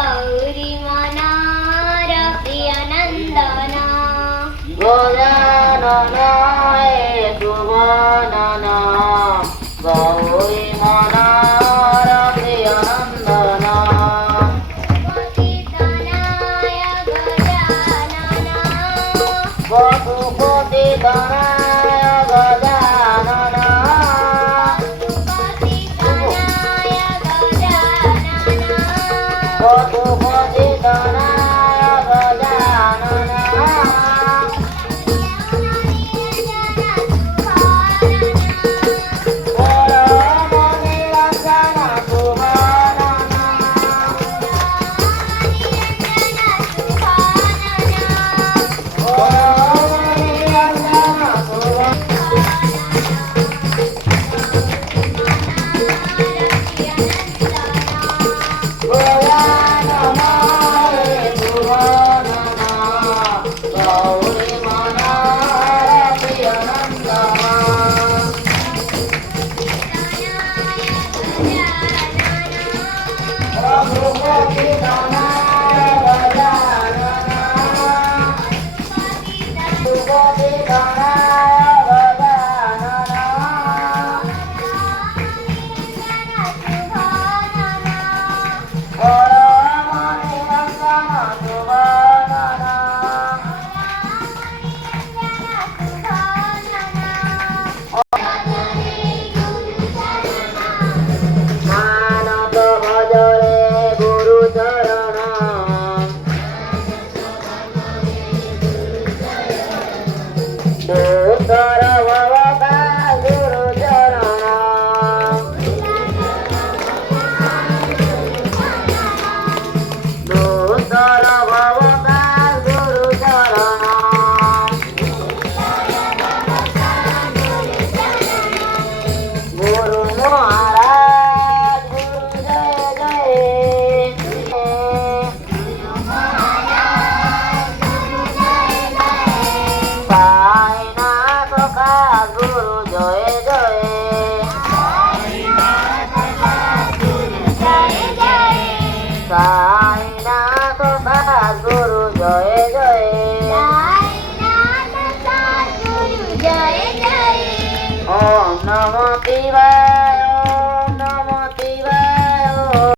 गौरी मनार प्रिय नंदना गजानन हे शुभनन गौरी मनार प्रिय नंदना पतितनाय गजानना पशुपति तनय गजानन पतितनाय गजानना पशुपति तनय गजानन परम निरंजन शुभानन परम निरंजन शुभानन गजानन हे शुभानन गौरी मनार प्रिय नंदना रघुपति तनय गजानन रघुपति तनय गजानन परम निरंजन शुभानन मानस भजरे गुरुचरण दूतर भवका गुरुचरण दूतर भवका गुरुचरण गुरु महाराज गुरु जय जय साईनाथ का गुरु जय जय साईनाथ का गुरु जय जय ओम नमो शिवाय।